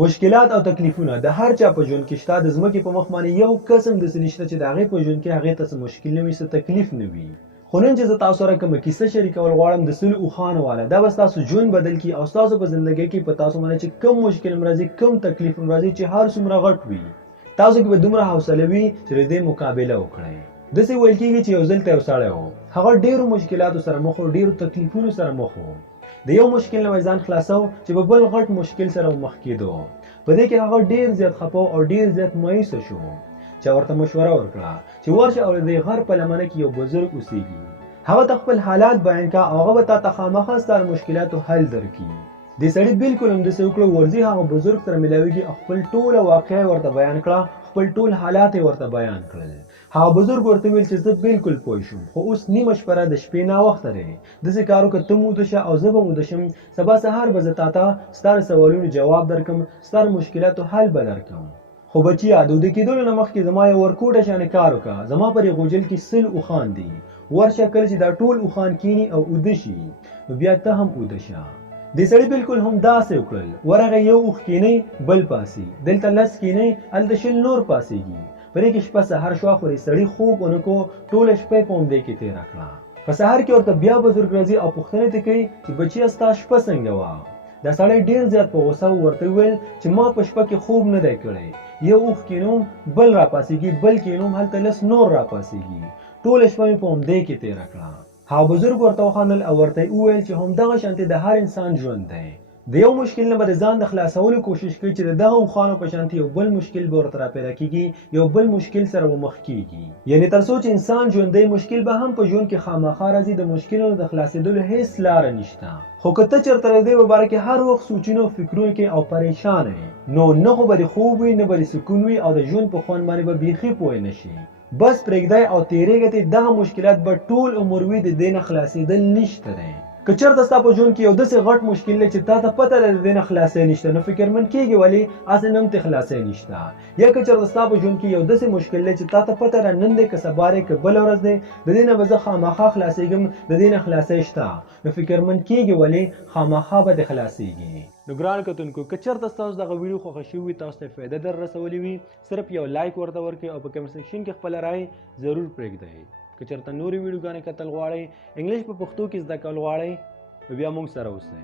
مشکلات او تکلیفونه د هر چا په ژوند کې شته. د ځمکې په مخ باندې یو قسم داسې نشته چې د هغې په ژوند کې هغې ته څه مشکل نه وي، څه تکلیف نه وي. خو نن چې زه تاسو سره کومه کیسه شریکول غواړم د سلو اوښانو والا، دا به ستاسو ژوند بدل کړي او ستاسو په زندګۍ کې په تاسو باندې چې کوم مشکل هم راځي، کوم تکلیف هم راځي چې هر څومره غټ وي، تاسو کې به دومره حوصله وي چې د دې مقابله وکړئ. داسې ویل کېږي چې یو ځل ته یو سړی و، هغه ډېرو مشکلاتو سره مخ و، ډېرو تکلیفونو سره مخ و. د یو مشکل نه ځان خلاصو چې په بل غټ مشکل سره مخ کېدو. په دې کې هغه ډېر زیات خفه او ډېر زیات مایوسه شو. چا ورته مشوره ورکړه چې ورشه او د دې غر په لمنه کې یو بزرګ اوسېږي، هغه ته خپل حالات بیان کړه او هغه به تا ته خامخا ستا د مشکلاتو حل درکړي. دې سړي بالکل همداسې وکړه، ورځي هغه بزرګ سره میلاویږي او خپل ټوله واقعه ورته بیان کړه، خپل ټول حالات یې ورته بیان کړل. هغه بزرګ ورته ویل چې زه بالکل پوه شوم، خو اوس نیمه شپه د شپې ناوخته دی، داسې کار وکړه ته م ویده شه او زه به ویده شم، سبا سهار به زه تا ته ستا د سوالونو جواب درکړم، ستا د مشکلاتو حل به درکړم. خو بچیه د ویده کېدلو نه مخکې زما یو ورکوټه شانې کار وکړه. زما پر یې غوجل کې 100 اوښان دي، ورشه کله چې دا ټول اوښان کیني او ویده شي نو بیا ته هم ویده شه. دې سړي بالکل هم داسې وکړل، ورغه یو اوښ کینی بل پاسي، دلته 10 کینی هلته 20 نور پاسېږي. په دې کې شپه سهار شوه خو دې سړي خوب ونه کړو، ټوله شپه یې په همدې کې تېره کړه. په سهار کې ورته بیا بزرګ راځي او پوښتنه ترې کوي چې بچیه ستا شپه څنګه وه؟ دا سړی ډېر زیات په غوسه ورته وویل چې ما په شپه کې خوب نه دی کړی، یو اوښ کینوم بل راپاسېږي، بل کینوم هلته 10 نور راپاسېږي، ټوله شپه مې په همدې کې تېره کړه. هغه بزرګ ورته وخندل او ورته یې وویل چې همدغه شانتې د هر انسان ژوند دی. د یو مشکل نه به د ځان د خلاصولو کوشش کوي چې د دغه اوښانو په شانتې یو بل مشکل به ورته راپیدا کېږي، یو بل مشکل سره به مخ کېږي. یعنې تر څو چې انسان ژوندی، مشکل به هم په ژوند کې خامخا راځي، د مشکلونو د خلاصېدلو هېڅ لاره نشته. خو که ته چېرته د دې په باره کې هر وخت سوچونه او فکرونه کې او پریشانه یې، نو نه خو به دې خوب وي، نه به دې سکون وي او د ژوند په خوند باندې به بیخي پوه نه شي. بس پرېږدی او تېرېږه ته، دغه مشکلات به ټول عمر وي، د دې نه خلاصېدل نشته دی. که چېرته ستا په ژوند کې یو داسې غټ مشکل دی چې تا ته پته ده د دې نه خلاصی نشته، نو فکرمند کېږي ولې هسې نه هم ترې خلاصی نشته. یا که چېرته ستا په ژوند کې یو داسې مشکل دی چې تا ته پته ده نن دی که سبا دی که بله ورځ دی، د دې نه به زه خامخا خلاصېږم، د دې نه خلاصی شته، نو فکرمند کېږي ولې خامخا به دې خلاصېږي. نو ګران کتونکو که چېرته ستاسو دغه ویډیو خوښه شوې وي، تاسو ته فایده در رسولې وي، صرف یو لایک ورته ورکړئ او په کمنټ سیکشن کې خپله رایې ضرور پرېږدئ. که چېرته نورې ویډیوګانې کتل غواړئ، انګلیش په پښتو کې زده کول غواړئ، نو بیا موږ سره اوسئ.